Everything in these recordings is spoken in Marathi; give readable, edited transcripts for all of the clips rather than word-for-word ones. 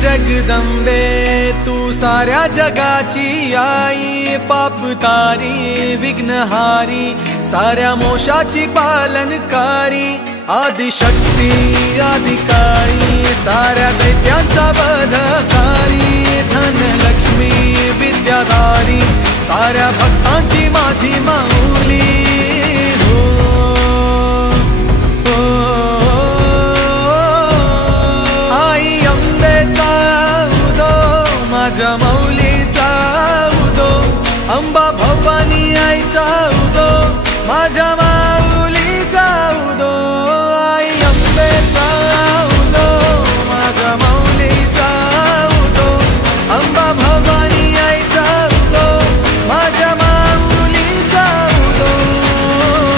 जगदंबे तू साऱ्या जगाची आई, पाप तारी विघ्नहारी साऱ्या मोशाची पालनकारी, आदिशक्ती आदिकाळी साऱ्या दैत्यांचा वधकारी, धनलक्ष्मी विद्याधारी साऱ्या भक्तांची माझी माऊली। आई अंबेचा उदो माझ्या माऊलीचा उदो, अंबा भवानी आईचा उदो माझ्या माऊलीचा उदो। आई अंबेचा उदो माझ्या माऊलीचा उदो, अंबा भवानी आईचा उदो माझ्या माऊलीचा उदो।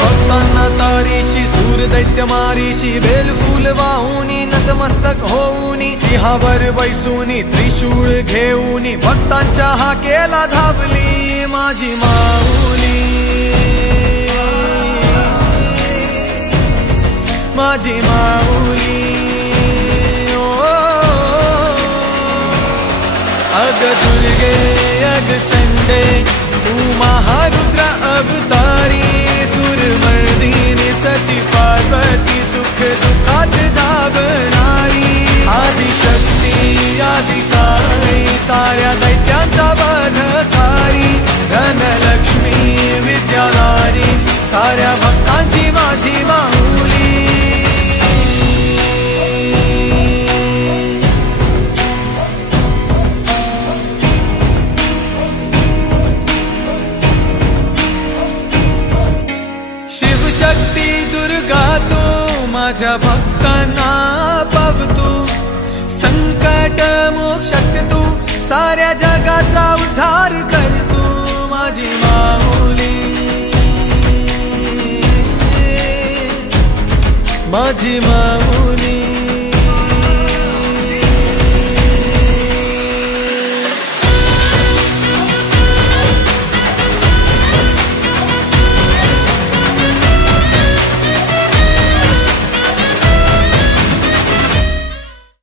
भक्तांना तारीशी सूर दैत्य मारीशी, बेल फूल वाहुनी नतमस्तक होऊनी, सिंहावर बैसूनी त्रिशूळ घेऊनी, भक्तांच्या हाकेला धावली माझी माऊली, माझी माऊली। अग दुर्गे अग चंडे तू महारुद्र अवतारी, सुरमर्दिनी सती पार्वती सुख दुःखात धावणारी, आदिशक्ती आदिकाळी साऱ्या दैत्यांचा वधकारी, धनलक्ष्मी विद्याधारी साऱ्या भक्तांची माझी माऊली। शिवशक्ती दुर्गा तू माझ्या भक्तांना पावतू, संकट मोक्षक तू साऱ्या जगाचा उद्धार कर तू माझी माऊली, माझी माऊली।